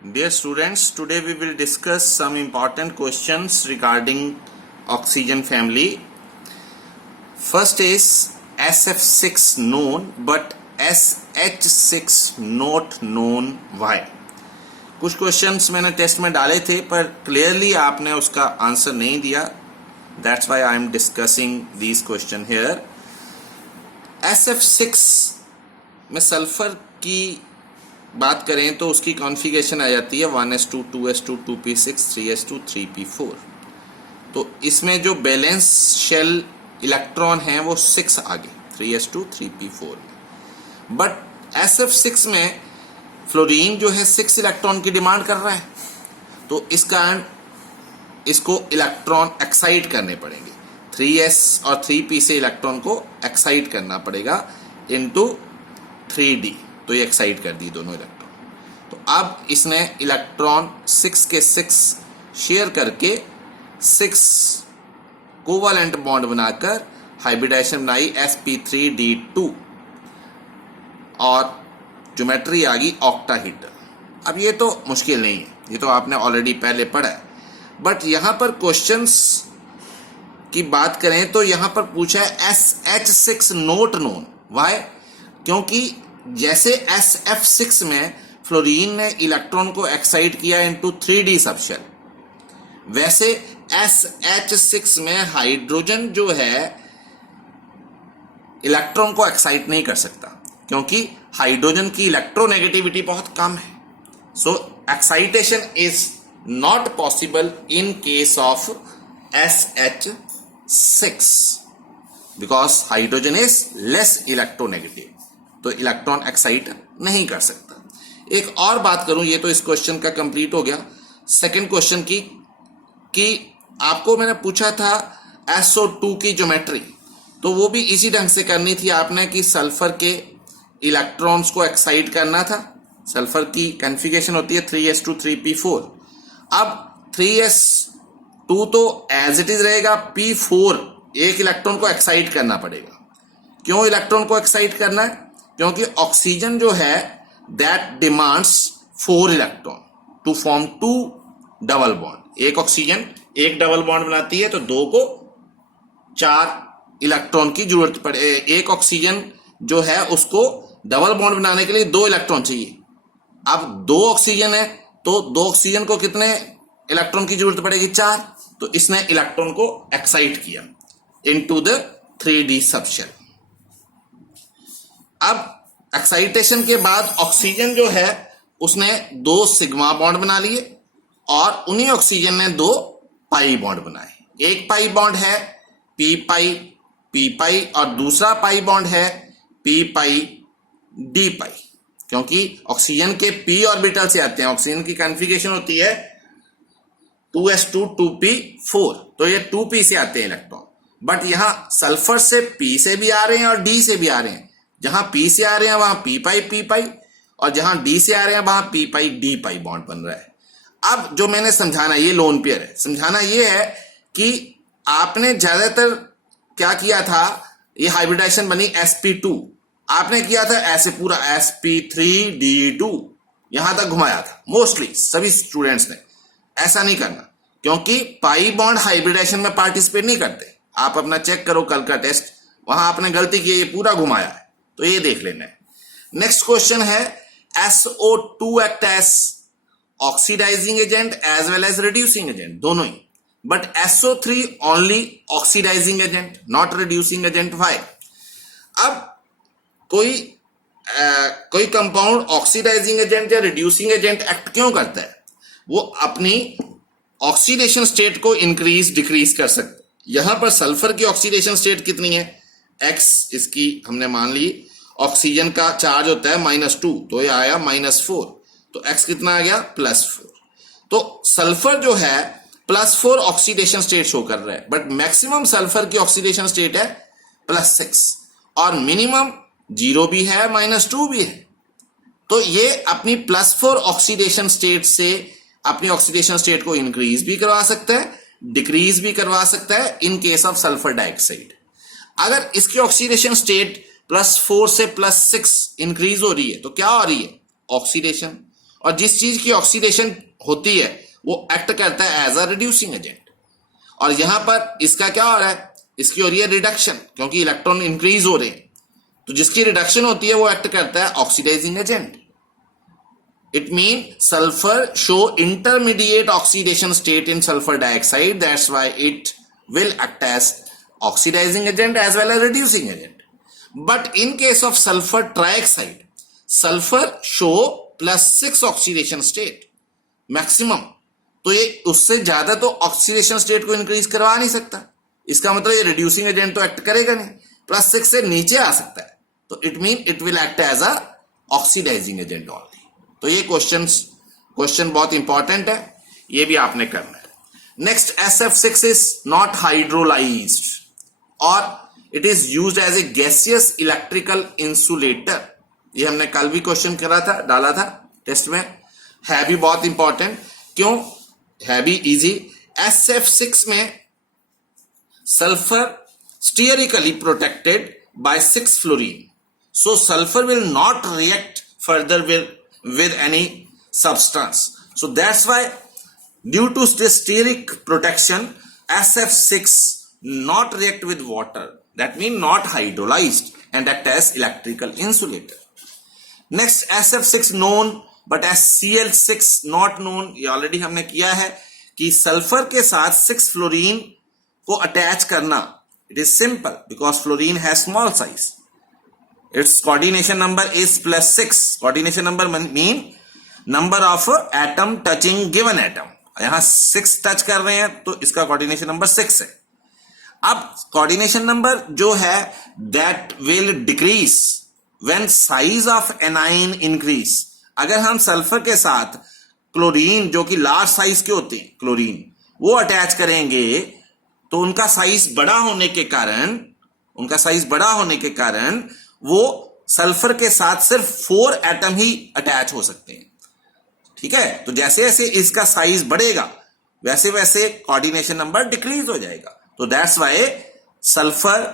Dear students, today we will discuss some important questions regarding oxygen family. First is SF6 known but SH6 not known why. कुछ questions मैंने test में डाले थे पर clearly आपने उसका आंसर नहीं दिया. That's why I am discussing this question here. SF6 में सल्फर की बात करें तो उसकी कॉन्फ़िगरेशन आ जाती है 1s2 2s2 2p6 3s2 3p4. तो इसमें जो बैलेंस शेल इलेक्ट्रॉन हैं वो 6 आगे 3s2 3p4 में. बट SF6 में फ्लोरीन जो है 6 इलेक्ट्रॉन की डिमांड कर रहा है, तो इस कारण इसको इलेक्ट्रॉन एक्साइट करने पड़ेंगे. 3s और 3p से इलेक्ट्रॉन को एक्साइट करना पड़ेगा इनटू 3d. तो ये एक्साइट कर दी दोनों इलेक्ट्रॉन. तो अब इसने इलेक्ट्रॉन 6 के 6 शेयर करके 6 कोवलेंट बॉन्ड बनाकर हाइब्रिडाइजेशन बनाई sp3d2 और ज्योमेट्री आ गई ऑक्टाहीड्रल. अब ये तो मुश्किल नहीं है, ये तो आपने ऑलरेडी पहले पढ़ा है. बट यहां पर क्वेश्चंस की बात करें तो यहां पर पूछा है SH6 नॉट नोन. व्हाई? क्योंकि जैसे SF6 में फ्लोरीन ने इलेक्ट्रॉन को एक्साइट किया इनटू 3d सबशेल, वैसे SH6 में हाइड्रोजन जो है इलेक्ट्रॉन को एक्साइट नहीं कर सकता क्योंकि हाइड्रोजन की इलेक्ट्रोनेगेटिविटी बहुत कम है. So excitation is not possible in case of SH6 because hydrogen is less electronegative, तो इलेक्ट्रॉन एक्साइट नहीं कर सकता. एक और बात करूं, ये तो इस क्वेश्चन का कंप्लीट हो गया. सेकंड क्वेश्चन की कि आपको मैंने पूछा था SO2 की ज्योमेट्री, तो वो भी इसी ढंग से करनी थी आपने कि सल्फर के इलेक्ट्रॉन्स को एक्साइट करना था. सल्फर की कॉन्फ़िगरेशन होती है 3s2 3p4. अब 3s2 तो एज इट इज रहेगा, p4 एक इलेक्ट्रॉन को एक्साइट करना पड़ेगा. क्यों इलेक्ट्रॉन को एक्साइट करना है? क्योंकि ऑक्सीजन जो है that demands 4 electron to form 2 double bond. एक ऑक्सीजन एक डबल बॉन्ड बनाती है तो 2 को 4 इलेक्ट्रॉन की जरूरत पड़े. एक ऑक्सीजन जो है उसको डबल बॉन्ड बनाने के लिए 2 इलेक्ट्रॉन चाहिए. अब 2 ऑक्सीजन है तो 2 ऑक्सीजन को कितने इलेक्ट्रॉन की जरूरत पड़ेगी? 4. तो इसने इलेक्ट्रॉन को एक्साइट किया इनटू द 3d सबशेल. अब एक्साइटेशन के बाद ऑक्सीजन जो है उसने 2 सिग्मा बॉन्ड बना लिए और उन्हीं ऑक्सीजन ने 2 पाई बॉन्ड बनाए. एक पाई बॉन्ड है p पाई और दूसरा पाई बॉन्ड है p पाई d पाई. क्योंकि ऑक्सीजन के p ऑर्बिटल से आते हैं, ऑक्सीजन की कॉन्फ़िगरेशन होती है 2s2 2p4, तो ये 2p से आते हैं इलेक्ट्रॉन. बट यहां सल्फर से p से भी आ रहे हैं और d से भी आ रहे हैं. जहां p से आ रहे हैं वहां p पाई और जहां d से आ रहे हैं वहां p पाई d पाई बॉन्ड बन रहा है. अब जो मैंने समझाना, ये लोन पेयर है, समझाना ये है कि आपने ज्यादातर क्या किया था, ये हाइब्रिडाइजेशन बनी sp2, आपने किया था ऐसे पूरा sp3d2 यहां तक घुमाया था. मोस्टली सभी स्टूडेंट्स ने ऐसा नहीं करना क्योंकि पाई बॉन्ड हाइब्रिडाइजेशन में पार्टिसिपेट नहीं करते. आप अपना चेक करो कल का टेस्ट, वहां आपने गलती की, ये पूरा घुमाया है, तो ये देख लेना है. नेक्स्ट क्वेश्चन है SO2 act as oxidising agent as well as reducing agent, दोनों ही. But SO3 only oxidising agent not reducing agent. Why? अब कोई कंपाउंड ऑक्सीडाइजिंग एजेंट या रिड्यूसिंग एजेंट एक्ट क्यों करता है? वो अपनी ऑक्सीडेशन स्टेट को इंक्रीज डिक्रीज कर सकता है. यहां पर सल्फर की ऑक्सीडेशन स्टेट कितनी है? x, इसकी हमने मान ली ऑक्सीजन का चार्ज होता है -2, तो ये आया -4, तो x कितना आ गया? +4. तो सल्फर जो है +4 ऑक्सीडेशन स्टेट शो कर रहा है, बट मैक्सिमम सल्फर की ऑक्सीडेशन स्टेट है +6 और मिनिमम 0 भी है -2 भी है. तो ये अपनी +4 ऑक्सीडेशन स्टेट से अपनी ऑक्सीडेशन स्टेट को इंक्रीज भी करवा सकता है, डिक्रीज भी करवा सकता है इन केस ऑफ सल्फर डाइऑक्साइड. अगर इसकी ऑक्सीडेशन स्टेट +4 से +6 इंक्रीज हो रही है तो क्या हो रही है? ऑक्सीडेशन. और जिस चीज की ऑक्सीडेशन होती है वो एक्ट करता है एज अ रिड्यूसिंग एजेंट। और यहां पर इसका क्या हो रहा है, इसकी हो रही है रिडक्शन, क्योंकि इलेक्ट्रॉन इंक्रीज हो रहे हैं, तो जिसकी रिडक्शन होती है वो एक्ट करता है oxidizing agent. It means sulfur show intermediate oxidation state in sulfur dioxide. That's why it will act as oxidizing agent as well as reducing agent. But in case of sulfur trioxide, sulfur show +6 oxidation state maximum. तो ये उससे ज्यादा तो oxidation state को increase करवा नहीं सकता, इसका मतलब ये रिड्यूसिंग एजेंट तो एक्ट करेगा नहीं, +6 से नीचे आ सकता है, तो it mean it will act as a oxidizing agent only. तो ये क्वेश्चन बहुत इंपॉर्टेंट है, ये भी आपने करना है। Next, SF6 is not hydrolysed और it is used as a gaseous electrical insulator. ये हमने कल भी क्वेश्चन करा था, डाला था टेस्ट में, है भी बहुत इंपॉर्टेंट। क्यों है भी इजी? SF6 में sulphur sterically protected by 6 fluorine, so sulfur will not react further with any substance. So that's why due to this steric protection, SF6 not react with water, that means not hydrolyzed and act as electrical insulator. Next, SF6 known but SCl6 not known, ये already हमने किया है कि sulphur के साथ 6 fluorine को attach करना, it is simple because fluorine has small size. Its coordination number is +6. Coordination number mean number of atom touching given atom. यहां 6 टच कर रहे हैं तो इसका कोऑर्डिनेशन नंबर 6 है। अब कोऑर्डिनेशन नंबर जो है that will decrease when size of anion increase. अगर हम सल्फर के साथ क्लोरीन जो कि लार्ज साइज के होते हैं क्लोरीन वो अटैच करेंगे तो उनका साइज बड़ा होने के कारण वो सल्फर के साथ सिर्फ 4 एटम ही अटैच हो सकते हैं। ठीक है, तो जैसे जैसे इसका साइज बढ़ेगा वैसे वैसे कोऑर्डिनेशन नंबर डिक्रीज हो जाएगा। तो दैट्स वाई सल्फर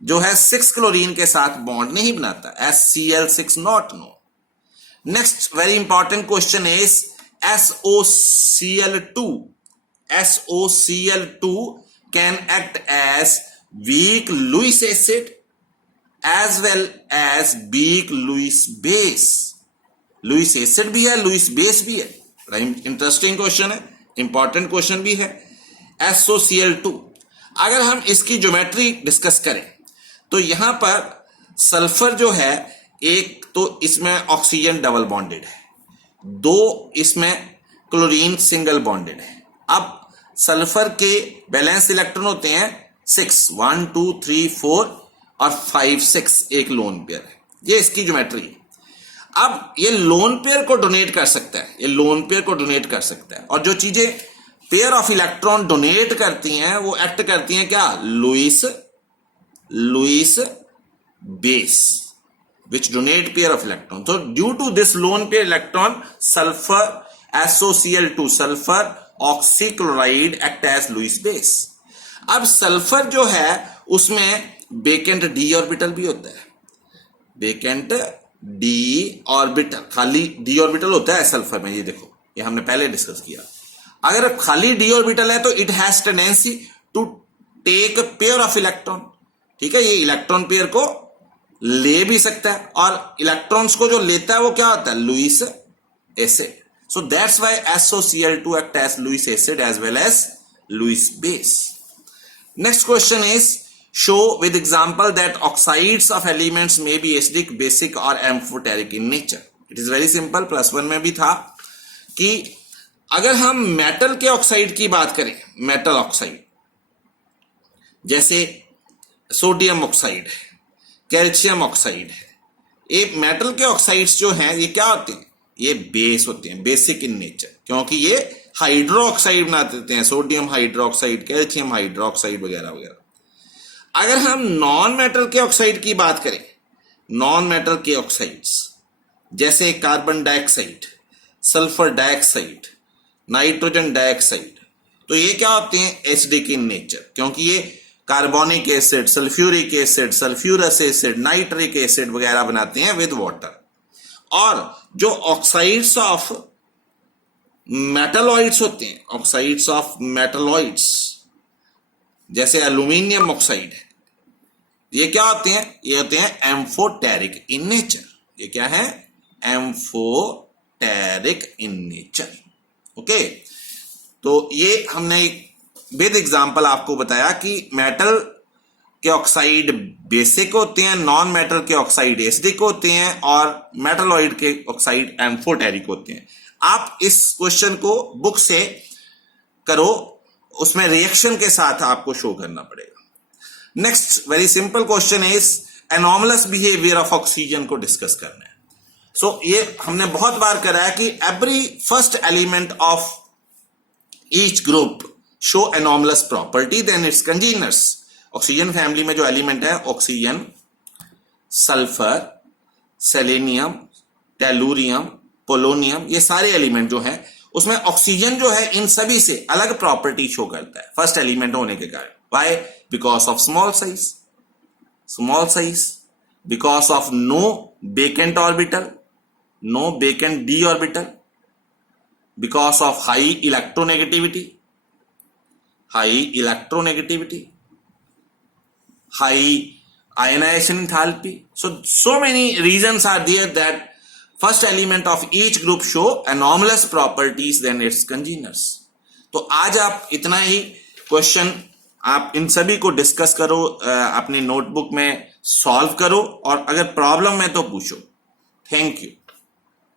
जो है 6 क्लोरीन के साथ बॉन्ड नहीं बनाता, SCl6 not know. Next very important question is SOCl2. SOCl2 can act as weak Lewis acid as well as weak Lewis base. Lewis acid भी है, Lewis base भी है। बड़ा इंटरेस्टिंग क्वेश्चन है, इंपॉर्टेंट क्वेश्चन भी है। SOCl2 अगर हम इसकी ज्योमेट्री डिस्कस करें तो यहां पर सल्फर जो है एक तो इसमें ऑक्सीजन डबल बॉन्डेड है, 2 इसमें क्लोरीन सिंगल बॉन्डेड है। अब सल्फर के बैलेंस इलेक्ट्रॉन होते हैं 6, 1 2 3 4 और 5 6, एक लोन पेयर है। ये इसकी ज्योमेट्री है। अब ये लोन पेयर को डोनेट कर सकता है, और जो चीजें पेयर ऑफ इलेक्ट्रॉन डोनेट करती हैं वो एक्ट करती हैं क्या, Lewis base which donate pair of electron. So due to this lone pair electron, sulfur SOCl2 sulfur oxychloride act as Lewis base. अब सल्फर जो है उसमें वेकेंट d ऑर्बिटल भी होता है, वेकेंट d ऑर्बिटल, खाली d ऑर्बिटल होता है सल्फर में। ये देखो, ये हमने पहले डिस्कस किया। अगर खाली d ऑर्बिटल है तो it has tendency to take pair of electron. ठीक है, ये इलेक्ट्रॉन पेयर को ले भी सकता है, और इलेक्ट्रॉन्स को जो लेता है वो क्या होता है, Lewis acid. So that's why SOCl2 act as Lewis acid as well as Lewis base. Next question is show with example that oxides of elements may be acidic, basic or amphoteric in nature. It is very simple, +1 में भी था कि अगर हम metal के oxide की बात करें, मेटल ऑक्साइड जैसे सोडियम ऑक्साइड है, कैल्शियम ऑक्साइड है, ये मेटल के ऑक्साइड्स जो हैं ये क्या होते हैं, ये बेस होते हैं, बेसिक इन नेचर, क्योंकि ये हाइड्रो ऑक्साइड बना देते हैं, सोडियम हाइड्रोक्साइड, कैल्शियम हाइड्रोक्साइड वगैरह वगैरह। अगर हम नॉन मेटल के ऑक्साइड की बात करें, नॉन मेटल के ऑक्साइड्स जैसे carbon dioxide, sulphur dioxide, nitrogen dioxide, तो ये क्या होते हैं, एसिडिक इन नेचर, क्योंकि ये carbonic acid, sulphuric acid, sulphurous acid, nitric acid वगैरह बनाते हैं विद वाटर। और जो ऑक्साइड्स ऑफ मेटलॉइड्स होते हैं, ऑक्साइड्स ऑफ मेटलॉइड्स जैसे एल्यूमिनियम ऑक्साइड है, ये क्या होते हैं? ये होते हैं एम्फोटेरिक इन नेचर। ये क्या है? Amphoteric in nature. ओके, तो ये हमने एक विद एग्जांपल आपको बताया कि मेटल के ऑक्साइड बेसिक होते हैं, नॉन मेटल के ऑक्साइड एसिडिक होते हैं और मेटलॉइड के ऑक्साइड एम्फोटेरिक होते हैं। आप इस क्वेश्चन को बुक से करो, उसमें रिएक्शन के साथ आपको शो करना पड़ेगा। Next very simple question is anomalous behaviour of oxygen को डिस्कस करना है। सो ये हमने बहुत बार करा है कि every first element of each group show anomalous property then its congeners. Oxygen family में जो एलिमेंट है, oxygen, sulphur, selenium, tellurium, polonium, ये सारे एलिमेंट जो हैं उसमें ऑक्सीजन जो है इन सभी से अलग प्रॉपर्टी शो करता है फर्स्ट एलिमेंट होने के कारण। Why? Because of small size, because of no vacant orbital, no vacant d orbital, because of high electronegativity, high ionization enthalpy. So many reasons are there that first element of each group show anomalous properties than its congeners. तो आज आप इतना ही question आप इन सभी को discuss करो, अपनी notebook में सॉल्व करो और अगर प्रॉब्लम है तो पूछो। Thank you.